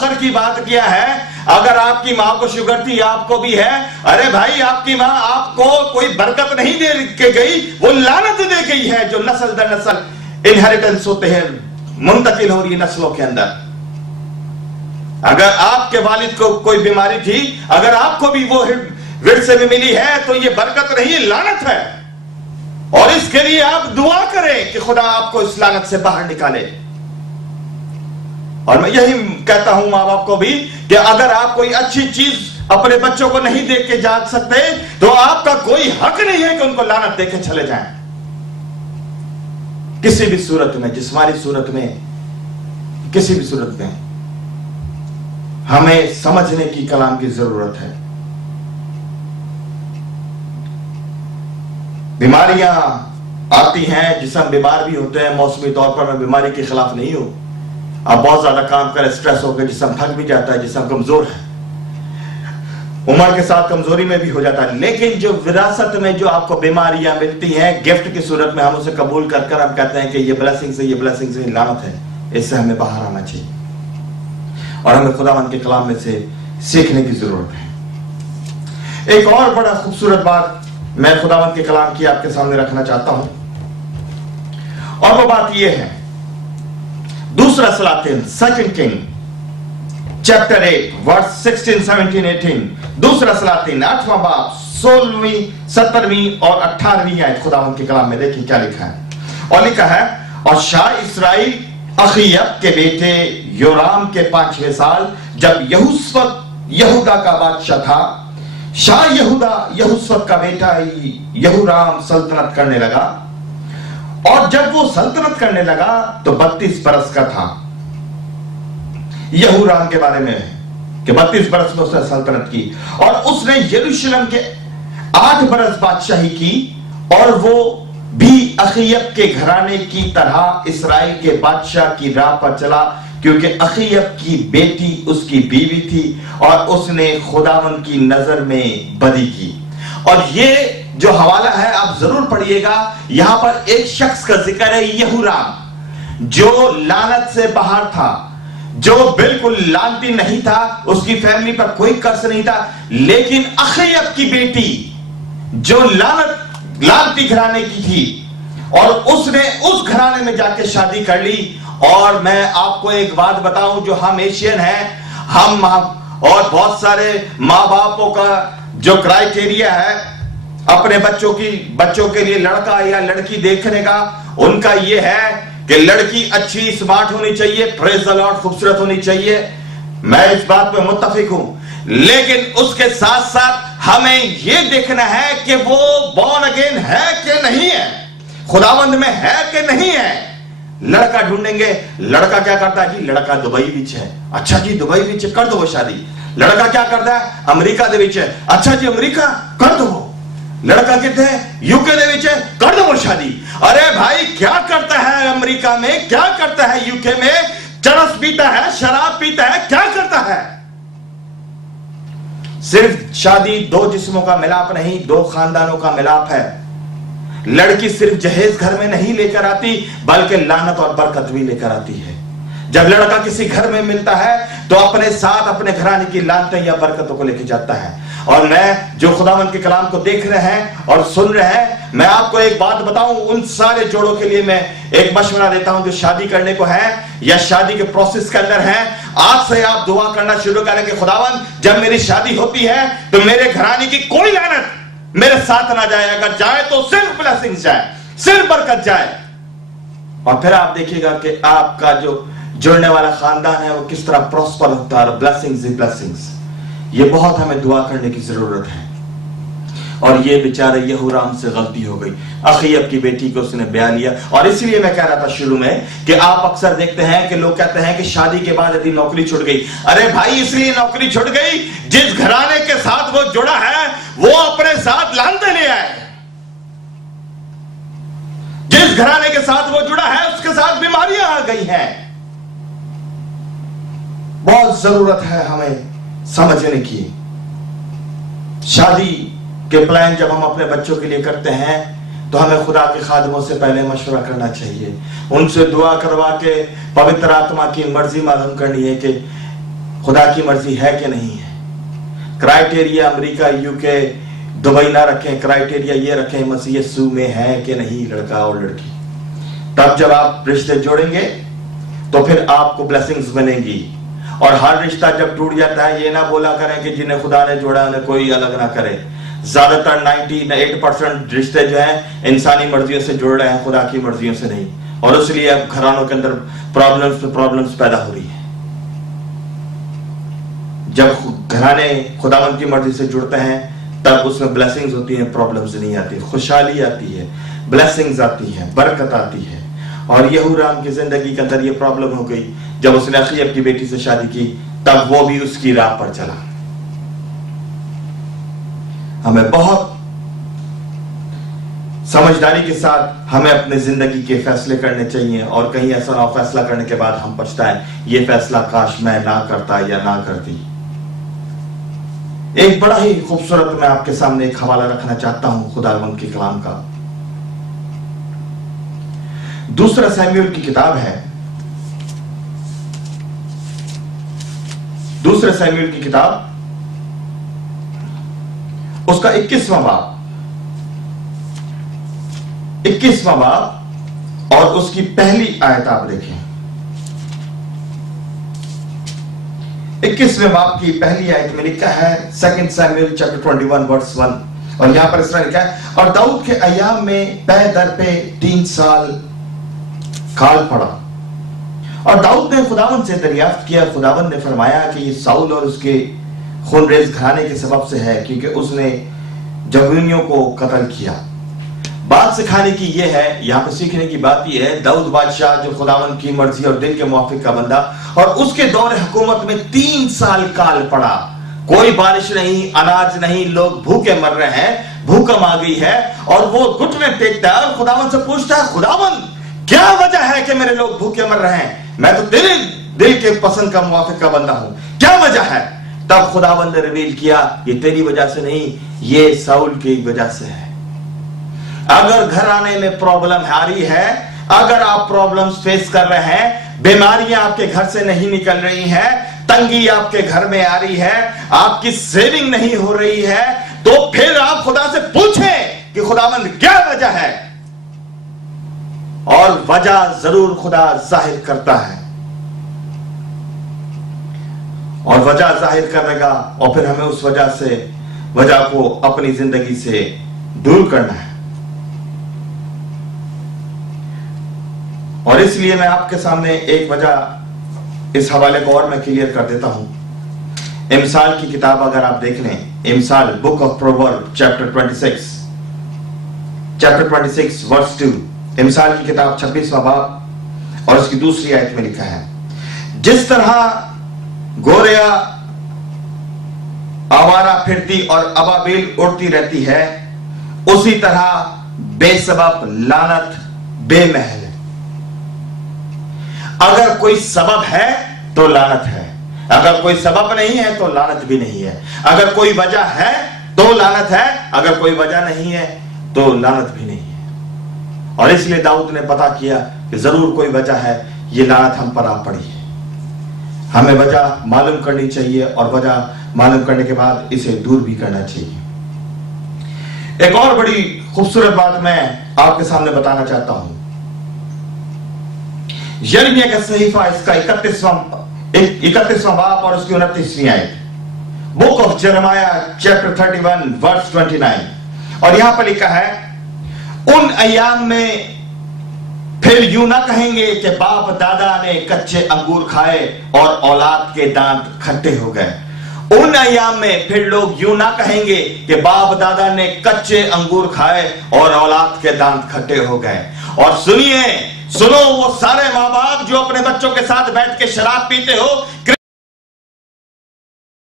Sugar की बात किया है। अगर आपकी मां को शुगर थी, आपको भी है, अरे भाई आपकी मां आपको कोई बरकत नहीं दे के गई, वो लानत दे गई है जो नस्ल दर नस्ल इनहेरिटेंस होते हैं, मुंतकिल हो रही है नस्लों के अंदर। अगर आपके वालिद को कोई बीमारी थी, अगर आपको भी वो विरसे में मिली है, तो ये बरकत नहीं, लानत है। और इसके लिए आप दुआ करें कि खुदा आपको इस लानत से बाहर निकाले। और मैं यही कहता हूं मां बाप को भी कि अगर आप कोई अच्छी चीज अपने बच्चों को नहीं देख के जाग सकते, तो आपका कोई हक नहीं है कि उनको लानत देके चले जाएं। किसी भी सूरत में, जिस्मानी सूरत में, किसी भी सूरत में हमें समझने की कलाम की जरूरत है। बीमारियां आती हैं, जिसम बीमार भी होते हैं मौसमी तौर पर। मैं बीमारी के खिलाफ नहीं हूं। आप बहुत ज्यादा काम करें, स्ट्रेस होकर जिसम थक भी जाता है, जिसम कमजोर है, उम्र के साथ कमजोरी में भी हो जाता है। लेकिन जो विरासत में जो आपको बीमारियां मिलती हैं गिफ्ट की सूरत में, हम उसे कबूल कर कर हम कहते हैं कि ये ब्लेसिंग से, ये ब्लेसिंग से लानत है। इससे हमें बाहर आना चाहिए और हमें खुदावंद के कलाम में से सीखने की जरूरत है। एक और बड़ा खूबसूरत बात मैं खुदावंद के कलाम की आपके सामने रखना चाहता हूं, और वो बात ये है, दूसरा सलातीन, सेकंड किंग चैप्टर 8 वर्स 16, 17, 18। दूसरा सलातीन 8वां बाब 16वीं, 17वीं और 18वीं आयत खुदावंद के कलाम में देखिए क्या लिखा है। और लिखा है, और शाह इस्राइल अखीयब के बेटे योराम के 5वें साल, जब यहूदा का बादशाह था, शाह यहूसफत का बेटा यहूराम सल्तनत करने लगा। और जब वो सल्तनत करने लगा तो 32 बरस का था। यहूराम के बारे में कि 32 बरस में उसने सल्तनत की, और उसने यरूशलेम के 8 बरस बादशाही की, और वो भी अखीयब के घराने की तरह इस्राइल के बादशाह की राह पर चला, क्योंकि अखीयब की बेटी उसकी बीवी थी और उसने खुदावंद की नजर में बदी की। और ये जो हवाला है आप जरूर पढ़िएगा, यहां पर एक शख्स का जिक्र है, यहूराम, जो लानत से बाहर था, जो बिल्कुल लानती नहीं था, उसकी फैमिली पर कोई कर्ज नहीं था। लेकिन अखीयब की बेटी जो लानती घराने की थी, और उसने उस घराने में जाके शादी कर ली। और मैं आपको एक बात बताऊं, जो हम एशियन हैं, हम और बहुत सारे माँ बापों का जो क्राइटेरिया है अपने बच्चों के लिए लड़का या लड़की देखने का, उनका ये है कि लड़की अच्छी स्मार्ट होनी चाहिए, प्रेज द लॉर्ड, खूबसूरत होनी चाहिए। मैं इस बात पे मुत्तफिक हूं, लेकिन उसके साथ साथ हमें यह देखना है कि वो बॉर्न अगेन है कि नहीं है, खुदावंद में है कि नहीं है। लड़का ढूंढेंगे, लड़का क्या करता है जी, लड़का दुबई विच है, अच्छा जी दुबई विच कर दो वो शादी। लड़का क्या करता है, अमेरिका दे विच है, अच्छा जी अमेरिका कर दो। लड़का कितने है, यूके दे विच है, कर दो वो शादी। अरे भाई क्या करता है अमेरिका में, क्या करता है यूके में, चरस पीता है, शराब पीता है, क्या करता है। सिर्फ शादी दो जिस्मों का मिलाप नहीं, दो खानदानों का मिलाप है। लड़की सिर्फ जहेज घर में नहीं लेकर आती, बल्कि लानत और बरकत भी लेकर आती है। जब लड़का किसी घर में मिलता है तो अपने साथ अपने घराने की लानतें या बरकतों को लेकर जाता है। और मैं जो खुदावंद के कलाम को देख रहे हैं और सुन रहे हैं, मैं आपको एक बात बताऊं, उन सारे जोड़ों के लिए मैं एक मशवरा देता हूं जो शादी करने को है या शादी के प्रोसेस के अंदर है। आज से आप दुआ करना शुरू करें कि खुदावंद, जब मेरी शादी होती है तो मेरे घराने की कोई लानत मेरे साथ ना जाए, अगर जाए तो सिर्फ ब्लेसिंग्स जाए, सिर्फ बरकत जाए। और फिर आप देखिएगा कि आपका जो जुड़ने वाला खानदान है वो किस तरह प्रॉस्पर होता है। ब्लेसिंग्स ही ब्लेसिंग्स, ये बहुत हमें दुआ करने की जरूरत है। और ये बेचारे यहूराम से गलती हो गई, अखीयब की बेटी को उसने ब्याह लिया। और इसलिए मैं कह रहा था शुरू में कि आप अक्सर देखते हैं कि लोग कहते हैं कि शादी के बाद यदि नौकरी छूट गई, अरे भाई इसलिए नौकरी छूट गई, जिस घराने के साथ वो जुड़ा है वो अपने साथ लानते ले आए। जिस घराने के साथ वो जुड़ा है उसके साथ बीमारियां आ गई हैं। बहुत जरूरत है हमें समझने की। शादी के प्लान जब हम अपने बच्चों के लिए करते हैं तो हमें खुदा के खादमों से पहले मशवरा करना चाहिए, उनसे दुआ करवा के पवित्र आत्मा की मर्जी मालूम करनी है कि खुदा की मर्जी है कि नहीं है। क्राइटेरिया अमेरिका, यूके, दुबई ना रखें, क्राइटेरिया ये रखें मसीह यीशु में है कि नहीं लड़का और लड़की। तब जब आप रिश्ते जोड़ेंगे तो फिर आपको ब्लेसिंग्स मिलेंगी। और हर रिश्ता जब टूट जाता है ये ना बोला करें कि जिन्हें खुदा ने जोड़ा उन्हें कोई अलग ना करे। ज्यादातर 98% रिश्ते जो हैं इंसानी मर्जियों से जुड़ रहे हैं, खुदा की मर्जियों से नहीं। और इसलिए अब घरानों के अंदर प्रॉब्लम्स पैदा हो रही है। जब घराने खुदावंद की मर्जी से जुड़ते हैं तब उसमें ब्लेसिंग्स होती हैं, प्रॉब्लम्स नहीं आती, खुशहाली आती है, ब्लेसिंग्स आती है, बरकत आती है। और यहूराम की जिंदगी के अंदर ये प्रॉब्लम हो गई जब उसने अखीयब की बेटी से शादी की, तब वो भी उसकी राह पर चला। हमें बहुत समझदारी के साथ हमें अपने जिंदगी के फैसले करने चाहिए। और कहीं ऐसा ना फैसला करने के बाद हम पछताएं, ये फैसला काश मैं ना करता या ना करती। एक बड़ा ही खूबसूरत मैं आपके सामने एक हवाला रखना चाहता हूं खुदावंद के कलाम का। दूसरा सैमुएल की किताब है, दूसरे सैमुएल की किताब उसका 21वां बाब और उसकी पहली आयत आप देखें। 21वें बाब की पहली आयत में लिखा है 2 सैमुएल चैप्टर 21 वर्स 1। और यहां पर इस तरह लिखा है, और दाऊद के अय्याम में पे दर पे 3 साल काल पड़ा। और दाऊद ने खुदावंद से दरियाफ्त किया। खुदावंद ने फरमाया कि ये साउल और उसके खूनरेज घराने के सबब से है, क्योंकि उसने जबूनियों को कत्ल किया। बात सिखाने की यह है, यहां पर सीखने की बात यह है, दाऊद बादशाह जो खुदावंद की मर्जी और दिल के मुआफिक का बंदा, और उसके दौर हुकूमत में 3 साल काल पड़ा। कोई बारिश नहीं, अनाज नहीं, लोग भूखे मर रहे हैं, भूकंप आ गई है। और वो घुटने टेकता है और खुदावंद से पूछता है, खुदावंद क्या वजह है कि मेरे लोग भूखे मर रहे हैं? मैं तो तेरे दिल के पसंद का मुआफिक का बंदा हूं, क्या वजह है? तब खुदावंद ने रिवील किया, ये तेरी वजह से नहीं, ये साउल की वजह से है। अगर घर आने में प्रॉब्लम आ रही है, अगर आप प्रॉब्लम्स फेस कर रहे हैं, बीमारियां आपके घर से नहीं निकल रही हैं, तंगी आपके घर में आ रही है, आपकी सेविंग नहीं हो रही है, तो फिर आप खुदा से पूछें कि खुदावंद क्या वजह है। और वजह जरूर खुदा जाहिर करता है, और वजह जाहिर करेगा, और फिर हमें उस वजह को अपनी जिंदगी से दूर करना है। और इसलिए मैं आपके सामने एक वजह इस हवाले को और मैं क्लियर कर देता हूं। इमसाल की किताब अगर आप देख लें, इमसाल book of proverb chapter 26 verse 2, इमसाल की किताब 26वां बाब और उसकी दूसरी आयत में लिखा है, जिस तरह गोरिया आवारा फिरती और अबाबील उड़ती रहती है, उसी तरह बेसबब लानत बेमहल। अगर कोई सबब है तो लानत है, अगर कोई सबब नहीं है तो लानत भी नहीं है। अगर कोई वजह है तो लानत है, अगर कोई वजह नहीं है तो लानत भी नहीं है। और इसलिए दाऊद ने पता किया कि जरूर कोई वजह है, ये लानत हम पर आ पड़ी है। हमें वजह मालूम करनी चाहिए और वजह मालूम करने के बाद इसे दूर भी करना चाहिए। एक और बड़ी खूबसूरत बात मैं आपके सामने बताना चाहता हूं। यिर्मयाह का सहीफा इसका 31वां बाब और उसकी 29वीं आयत, बुक ऑफ यिर्मयाह चैप्टर 31 वर्स 29। और यहां पर लिखा है, उन अय्याम में फिर यूं ना कहेंगे कि बाप दादा ने कच्चे अंगूर खाए और औलाद के दांत खट्टे हो गए। उन अय्याम में फिर लोग यूं ना कहेंगे कि बाप दादा ने कच्चे अंगूर खाए और औलाद के दांत खट्टे हो गए। और सुनो वो सारे माँ बाप जो अपने बच्चों के साथ बैठ के शराब पीते हो,